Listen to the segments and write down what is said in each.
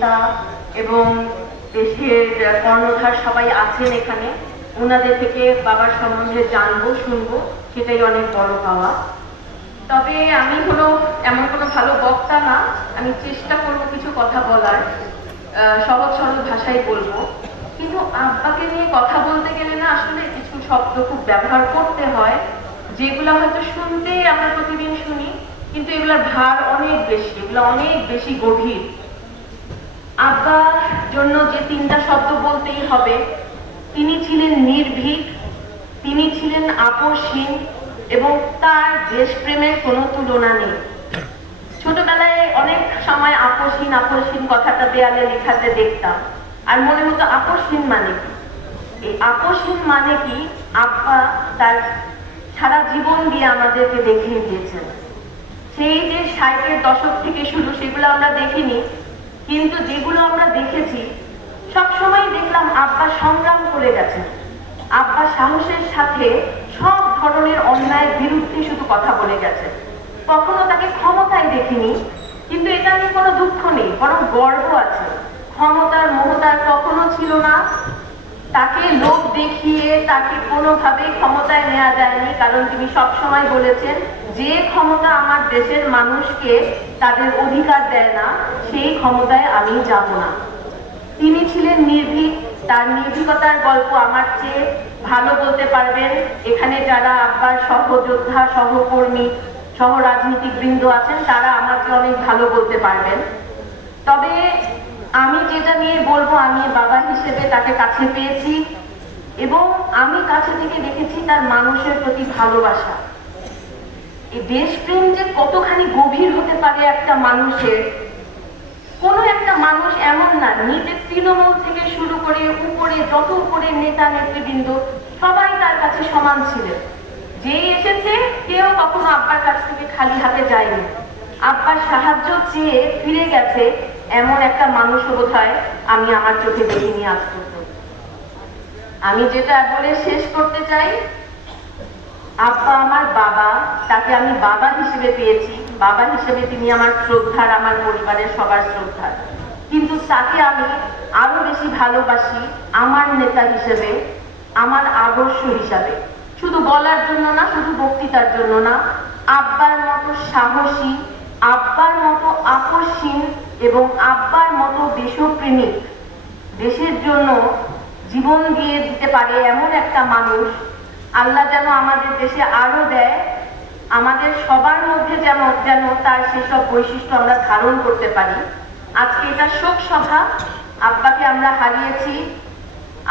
নেতা এবং দেশের কর্ণধার সবাই আছেন এখানে। ওনাদের থেকে বাবার সম্বন্ধে জানবো, শুনবো, সেটাই অনেক বড় পাওয়া। তবে আমি এমন কোনো ভালো বক্তা না, আমি চেষ্টা করবো কিছু কথা বলার, সহজ সরল ভাষায় বলবো। কিন্তু আব্বাকে নিয়ে কথা বলতে গেলে না আসলে কিছু শব্দ খুব ব্যবহার করতে হয়, যেগুলো হয়তো শুনতে আমরা প্রতিদিন শুনি, কিন্তু এগুলোর ভার অনেক বেশি, এগুলো অনেক বেশি গভীর। আব্বার জন্য যে তিনটা শব্দ বলতেই হবে, তিনি ছিলেন নির্ভীক, তিনি ছিলেন আপোষহীন এবং তার দেশপ্রেমের কোনো তুলনা নেই। ছোটবেলায় অনেক সময় আপোষহীন আপোষহীন কথাটা দেয়ালে লেখাতে দেখতাম, আর মনে হতো আপোষহীন মানে কি। এই আপোষহীন মানে কি আব্বা তার সারা জীবন দিয়ে আমাদেরকে দেখিয়ে দিয়েছেন। সেই যে 60-এর দশক থেকে শুরু, সেগুলো আমরা দেখিনি, কিন্তু যেগুলো আমরা দেখেছি সবসময় দেখলাম আব্বা সংগ্রাম করে গেছেন। আব্বা সাহসের সাথে সব ধরনের অন্যায়ের বিরুদ্ধে শুধু কথা বলে গেছেন। কখনো তাকে ক্ষমতায় দেখিনি, কিন্তু এটা নিয়ে কোনো দুঃখ নেই, বরং গর্ব আছে। ক্ষমতার মোহতার কখনো ছিল না, তাকে লোক দেখিয়ে তাকে কোনোভাবেই ক্ষমতায় নেওয়া যায়নি, কারণ তিনি সবসময় বলেছেন যে ক্ষমতা আমার দেশের মানুষকে তাদের অধিকার দেয় না, সেই ক্ষমতায় আমি যাব না। তিনি ছিলেন নির্ভীক, তার নির্ভীকতার গল্প আমার চেয়ে ভালো বলতে পারবেন এখানে যারা আব্বার সহযোদ্ধা, সহকর্মী, সহ রাজনীতিক বৃন্দ আছেন, তারা আমার চেয়ে অনেক ভালো বলতে পারবেন। তবে আমি যেটা নিয়ে বলবো, আমি বাবা হিসেবে তাকে কাছে পেয়েছি এবং আমি কাছে থেকে দেখেছি তার মানুষের প্রতি ভালোবাসা। এই দেশপ্রেম যে কতখানি গভীর হতে পারে একটা মানুষের। কোনো একটা মানুষ এমন না, নিজের তৃণমূল থেকে শুরু করে উপরে যত উপরে নেতা নেতৃবৃন্দ সবাই তার কাছে সমান ছিলেন। যে এসেছে কেউ কখনো আব্বার কাছ থেকে খালি হাতে যায়নি, আব্বার সাহায্য চেয়ে ফিরে গেছে, এমন একটা মানুষ বোধহয় আমি আমার চোখে দেখিনি আজ পর্যন্ত। আমি যেটা বলে শেষ করতে চাই, আব্বা আমার বাবা, তাকে আমি বাবা হিসেবে পেয়েছি, বাবা হিসেবে তিনি আমার শ্রদ্ধার, আমার পরিবারের সবার শ্রদ্ধার, কিন্তু তাকে আমি আরো বেশি ভালোবাসি আমার নেতা হিসেবে, আমার আদর্শ হিসাবে। শুধু বলার জন্য না, শুধু বক্তৃতার জন্য না, আব্বার মতো সাহসী, আব্বার মতো আপোষহীন এবং আব্বার মতো দেশপ্রেমিক, দেশের জন্য জীবন দিয়ে দিতে পারে এমন একটা মানুষ আল্লাহ যেন আমাদের দেশে আরো দেয়। আমাদের সবার মধ্যে যেন তার সেসব বৈশিষ্ট্য আমরা ধারণ করতে পারি। আজকে এটা শোক সভা, আব্বাকে আমরা হারিয়েছি,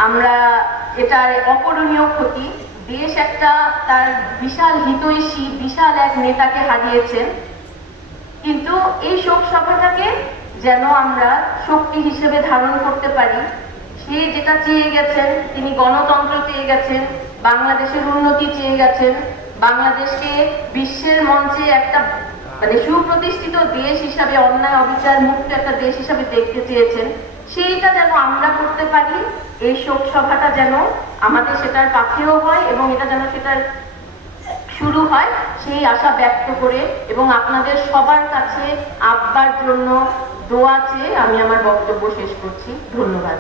আমরা এটার অপূরণীয় ক্ষতি। দেশ একটা তার বিশাল হিতৈষী, বিশাল এক নেতাকে হারিয়েছেন, কিন্তু এই শোক সভাটাকে যেন আমরা শক্তি হিসেবে ধারণ করতে পারি। সে যেটা চেয়ে গেছেন, তিনি গণতন্ত্র চেয়ে গেছেন, বাংলাদেশের উন্নতি চেয়ে গেছেন, বাংলাদেশকে বিশ্বের মঞ্চে একটা সুপ্রতিষ্ঠিত দেশ হিসাবে, অন্যায় অবিচার মুক্ত একটা দেশ হিসাবে দেখতে চেয়েছেন। সেইটা যেন আমরা করতে পারি, এই শোক সভাটা যেন আমাদের সেটার পাথেয় হয় এবং এটা যেন সেটার শুরু হয়, সেই আশা ব্যক্ত করে এবং আপনাদের সবার কাছে আব্বার জন্য দোয়া চেয়ে আমি আমার বক্তব্য শেষ করছি। ধন্যবাদ।